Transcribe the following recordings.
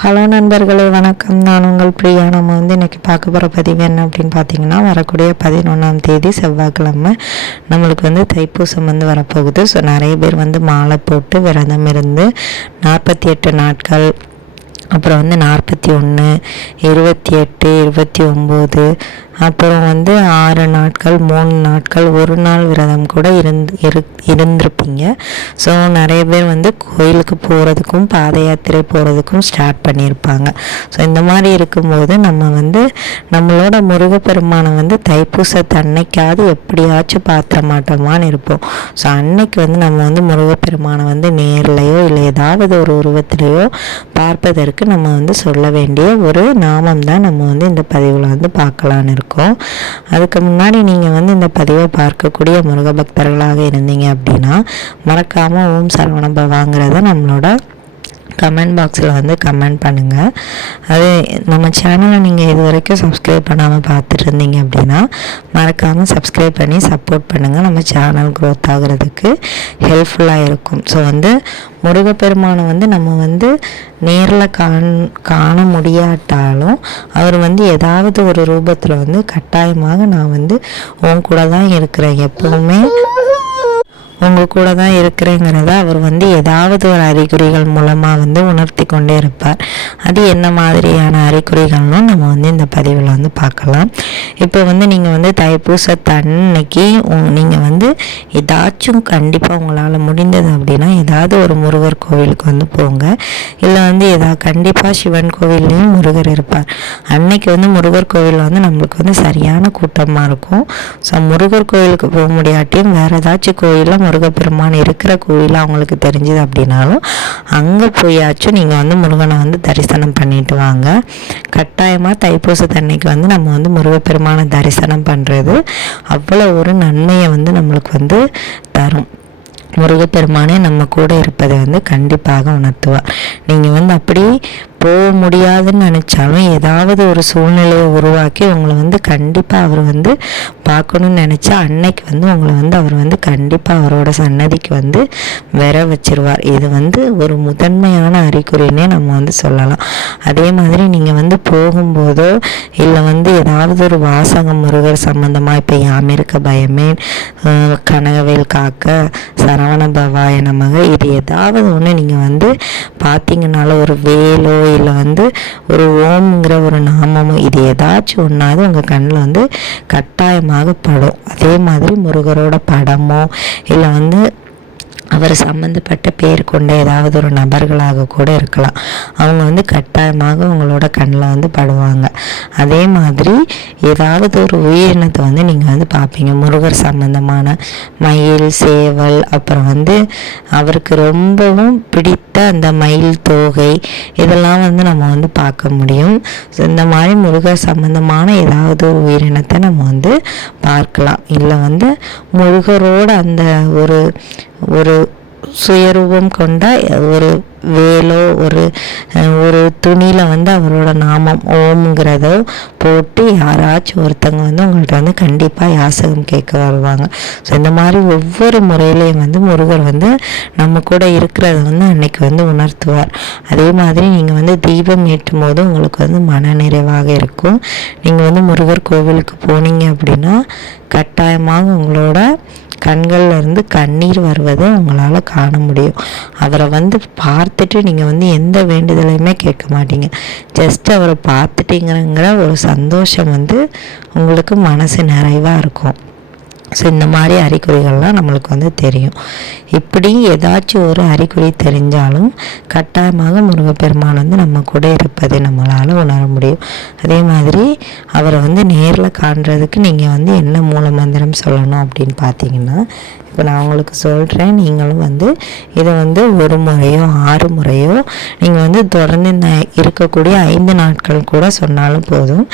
Hello நண்பர்களே, வணக்கம். நான் உங்கள் பிரியா. நம்ம இன்றைக்கி பார்க்க போகிற பதிவு என்ன அப்படின்னு பார்த்தீங்கன்னா, வரக்கூடிய 11ஆம் தேதி செவ்வாய்க்கிழமை நம்மளுக்கு தைப்பூசம் வரப்போகுது. ஸோ நிறைய பேர் மாலை போட்டு விரதம் இருந்து 48 நாட்கள், அப்புறம் 41, 28, 29, அப்புறம் 6 நாட்கள், 3 நாட்கள், ஒரு நாள் விரதம் கூட இருந்திருப்பீங்க. ஸோ நிறைய பேர் கோயிலுக்கு போகிறதுக்கும் பாத யாத்திரை போகிறதுக்கும் ஸ்டார்ட் பண்ணியிருப்பாங்க. ஸோ இந்த மாதிரி இருக்கும்போது நம்ம நம்மளோட முருகப்பெருமானை தைப்பூசத்து அன்னைக்காவது எப்படியாச்சும் பார்த்துட மாட்டோமான்னு இருப்போம். ஸோ அன்னைக்கு நம்ம முருகப்பெருமானை நேர்லையோ இல்லை ஏதாவது ஒரு உருவத்திலையோ பார்ப்பதற்கு நம்ம சொல்ல வேண்டிய ஒரு நாமம் தான் நம்ம இந்த பதிவில் பார்க்கலான்னு இருக்கோம். அதுக்கு முன்னாடி நீங்கள் இந்த பதிவை பார்க்கக்கூடிய முருக பக்தர்களாக இருந்தீங்க அப்படின்னா மறக்காமல் ஓம் சரவணபவாங்கிறத நம்மளோட கமெண்ட் பாக்ஸில் கமெண்ட் பண்ணுங்கள். அது நம்ம சேனலை நீங்கள் இது வரைக்கும் சப்ஸ்கிரைப் பண்ணாமல் பார்த்துட்டு இருந்தீங்க அப்படின்னா மறக்காமல் சப்ஸ்கிரைப் பண்ணி சப்போர்ட் பண்ணுங்கள். நம்ம சேனல் க்ரோத் ஆகிறதுக்கு ஹெல்ப்ஃபுல்லாக இருக்கும். ஸோ முருகப்பெருமானை நம்ம நேரில் காண முடியாட்டாலும் அவர் ஏதாவது ஒரு ரூபத்தில் கட்டாயமாக நான் உன் கூட தான் இருக்கிறேன், எப்பவுமே உங்கள் கூட தான் இருக்கிறேங்கிறத அவர் ஏதாவது ஒரு அறிகுறிகள் மூலமாக உணர்த்தி கொண்டே இருப்பார். அது என்ன மாதிரியான அறிகுறிகள்னும் நம்ம இந்த பதிவில் பார்க்கலாம். இப்போ நீங்கள் தைப்பூசத்தன்னைக்கு நீங்கள் ஏதாச்சும் கண்டிப்பாக உங்களால் முடிந்தது அப்படின்னா ஏதாவது ஒரு முருகர் கோவிலுக்கு போங்க. இல்லை கண்டிப்பாக சிவன் கோவில்லையும் முருகர் இருப்பார். அன்னைக்கு முருகர் கோவில் நம்மளுக்கு சரியான கூட்டமாக இருக்கும். ஸோ முருகர் கோவிலுக்கு போக முடியாட்டியும் வேறு ஏதாச்சும் கோயிலில் முருகப்பெருமான் இருக்கிற கோயிலாக அவங்களுக்கு தெரிஞ்சுது அப்படின்னாலும் அங்கே போயாச்சும் நீங்கள் முருகனை தரிசனம் பண்ணிட்டு வாங்க. கட்டாயமாக தைப்பூசத்தன்னைக்கு நம்ம முருகப்பெருமானை தரிசனம் பண்ணுறது அவ்வளோ ஒரு நன்மையை நம்மளுக்கு தரும். முருகப்பெருமானே நம்ம கூட இருப்பதை கண்டிப்பாக உணர்த்துவார். நீங்கள் அப்படி போக முடியாதுன்னு நினச்சாலும் ஏதாவது ஒரு சூழ்நிலையை உருவாக்கி உங்களை கண்டிப்பாக அவர் பார்க்கணுன்னு நினச்சா அன்னைக்கு உங்களை அவர் கண்டிப்பாக அவரோட சன்னதிக்கு வர வச்சிருவார். இது ஒரு முதன்மையான அறிகுறின்னே நம்ம சொல்லலாம். அதே மாதிரி நீங்கள் போகும்போதோ இல்லை ஏதாவது ஒரு வாசகம் முருகர் சம்பந்தமாக, இப்போ யாம் இருக்க பயமே, கனகவேல் காக்க, சரவண பவாய நமக, இது ஏதாவது ஒன்று நீங்கள் பார்த்தீங்கன்னாலும் ஒரு வேலோ இல்லை ஒரு ஓம்ங்கிற ஒரு நாமமோ இது ஏதாச்சும் ஒன்றாவது உங்கள் கண்ணில் கட்டாயமாக படும். அதே மாதிரி முருகரோட படமோ இல்லை அவர் சம்மந்தப்பட்ட பேர் கொண்ட ஏதாவது ஒரு நபர்களாக கூட இருக்கலாம். அவங்க கட்டாயமாக உங்களோட கண்ணில் படுவாங்க. அதே மாதிரி ஏதாவது ஒரு உயிரினத்தை நீங்கள் பார்ப்பீங்க. முருகர் சம்பந்தமான மயில், சேவல், அப்புறம் அவருக்கு ரொம்பவும் பிடித்த அந்த மயில் தோகை, இதெல்லாம் நம்ம பார்க்க முடியும். ஸோ இந்த மாதிரி முருகர் சம்பந்தமான ஏதாவது ஒரு உயிரினத்தை நம்ம பார்க்கலாம். இல்லை முருகரோட அந்த ஒரு சுயரூபம் கொண்ட ஒரு வேலோ ஒரு துணியில் அவரோட நாமம் ஓம்ங்கிறதோ போட்டு யாராச்சும் ஒருத்தங்க உங்கள்கிட்ட கண்டிப்பாக யாசகம் கேட்க வருவாங்க. ஸோ இந்த மாதிரி ஒவ்வொரு முறையிலையும் முருகர் நம்ம கூட இருக்கிறத அன்னைக்கு உணர்த்துவார். அதே மாதிரி நீங்கள் தீபம் ஏற்றும் போது உங்களுக்கு மன நிறைவாக இருக்கும். நீங்கள் முருகர் கோவிலுக்கு போனீங்க அப்படின்னா கட்டாயமாக உங்களோட கண்களில் இருந்து கண்ணீர் வருவதை உங்களால் காண முடியும். அவரை பார்த்துட்டு நீங்கள் எந்த வேண்டுதலையுமே கேட்க மாட்டீங்க. ஜஸ்ட் அவரை பார்த்துட்டீங்கிற ஒரு சந்தோஷம் உங்களுக்கு மனசு நிறைவாக இருக்கும். ஸோ இந்த மாதிரி அறிகுறிகள்லாம் நம்மளுக்கு தெரியும். இப்படி ஏதாச்சும் ஒரு அறிகுறி தெரிஞ்சாலும் கட்டாயமாக முருகப்பெருமான் நம்ம கூட இருப்பதை நம்மளால் உணர முடியும். அதே மாதிரி அவரை நேரில் காண்றதுக்கு நீங்கள் என்ன மூல மந்திரம் சொல்லணும் அப்படின்னு பார்த்தீங்கன்னா, இப்போ நான் உங்களுக்கு சொல்கிறேன். நீங்களும் இதை ஒரு முறையோ 6 முறையோ நீங்கள் தொடர்ந்து இந்த இருக்கக்கூடிய 5 நாட்கள் கூட சொன்னாலும் போதும்.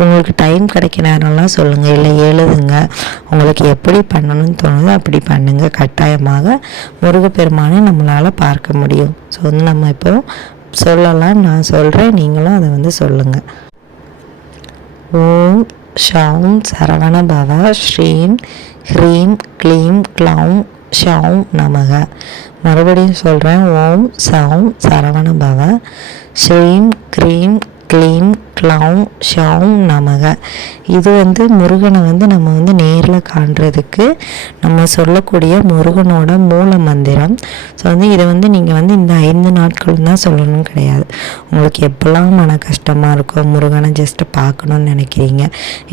உங்களுக்கு டைம் கிடைக்க நேரம்லாம் சொல்லுங்கள், இல்லை எழுதுங்க. உங்களுக்கு எப்படி பண்ணணும்னு தோணுதோ அப்படி பண்ணுங்கள். கட்டாயமாக முருகப்பெருமானை நம்மளால் பார்க்க முடியும். ஸோ நம்ம இப்போ சொல்லலாம். நான் சொல்கிறேன், நீங்களும் அதை சொல்லுங்கள். ஓம் ஷௌம் சரவண பவ ஸ்ரீம் ஹ்ரீம் க்ளீம் க்ளௌம் ஷௌம் நமக. மறுபடியும் சொல்கிறேன். ஓம் சௌம் சரவண பவ ஸ்ரீம் க்ரீம் க்ளீம் க்ளௌம் ஷௌம் நமக. இது வந்து முருகனை வந்து நம்ம வந்து நேரில் காண்றதுக்கு நம்ம சொல்லக்கூடிய முருகனோட மூல மந்திரம். ஸோ வந்து இதை வந்து நீங்கள் வந்து இந்த 5 நாட்கள் தான் சொல்லணும்னு கிடையாது. உங்களுக்கு எப்போல்லாம் மன கஷ்டமாக இருக்கும், முருகனை ஜஸ்ட்டு பார்க்கணுன்னு நினைக்கிறீங்க,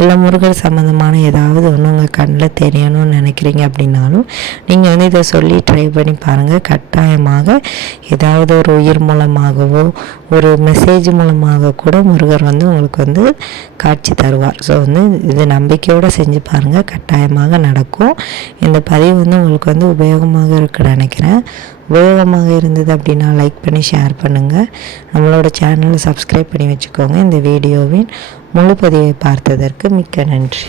இல்லை முருகர் சம்மந்தமான ஏதாவது ஒன்று உங்கள் கண்ணில் தெரியணும்னு நினைக்கிறீங்க அப்படின்னாலும் நீங்கள் வந்து இதை சொல்லி ட்ரை பண்ணி பாருங்கள். கட்டாயமாக ஏதாவது ஒரு உயிர் மூலமாகவோ ஒரு மெசேஜ் மூலமாக கூட முருகர் வந்து உங்களுக்கு வந்து காட்சி தருவார். ஸோ வந்து இது நம்பிக்கையோடு செஞ்சு பாருங்கள், கட்டாயமாக நடக்கும். இந்த பதிவு வந்து உங்களுக்கு வந்து உபயோகமாக இருக்குன்னு நினைக்கிறேன். உபயோகமாக இருந்தது அப்படின்னா லைக் பண்ணி ஷேர் பண்ணுங்கள். நம்மளோட சேனலை சப்ஸ்கிரைப் பண்ணி வச்சுக்கோங்க. இந்த வீடியோவின் முழு பதிவை பார்த்ததற்கு மிக்க நன்றி.